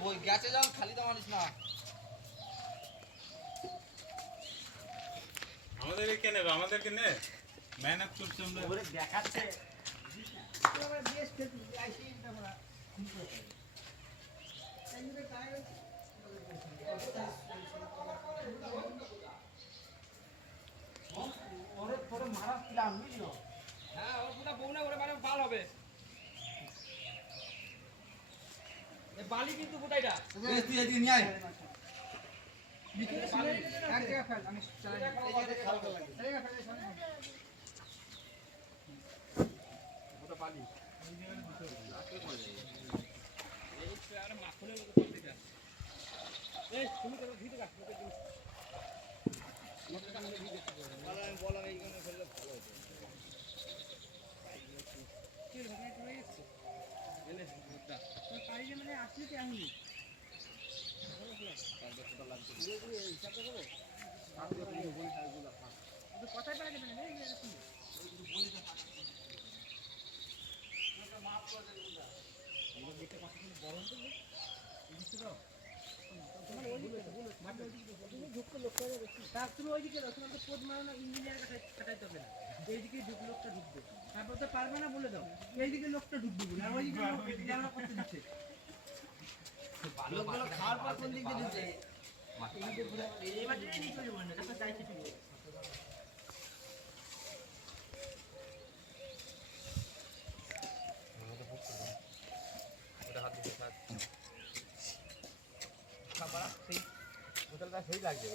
বই গেছে যাও খালি তো মানিস না আমাদেরকে নেবে আমাদেরকে নে মেহনত করছি আমরা ওরে দেখাচ্ছে আমরা বেশ খেতে আইছি আমরা খুব করে এমনি কাজ ওরে তোরে মারা প্ল্যান বুঝছো হ্যাঁ ওর পুরো বউনা করে মানে ভালো হবে এ বালি কিন্তু ফুটাইটা তুই এদিকে নিয়ে আয় ভিতরে ছিল এক জায়গা ফেল আমি চালাই এই জায়গায় খাল লাগে জায়গা ফেলে সামনে ওটা বালি এই জায়গার ভিতরে আজকে পড়ে যায় এই আর মাখনের মতো করতে যা এই তুমি তো ভিতরে রাখ আমি বললাম এইখানে ফেললে ভালো হতো কি ঘটনা চলে গেছে এলে মুদ্রা তুই পারি যে মানে আসলি কি আমি কথাই পারা যাবে না এই এরকম তুমি ওইদিকে তোমাকে পোদ মারো না ইঞ্জিনিয়ার কাটাইতে হবে না এইদিকে লোকটা ঢুকবে তারপর তো পারবে না বলে দাও এইদিকে লোকটা ঢুকবে বলে আর ওইদিকে লোক ক্যামেরা করতে দিচ্ছে লোকগুলো খাওয়ার পর কোন দিক দিয়ে ঢুকছে এবার নিয়ে চলে যাবো না তারপর যাইতে চলে ওটা হাত দিয়ে থাক খাবার সেই বোতলটা সেই লাগছে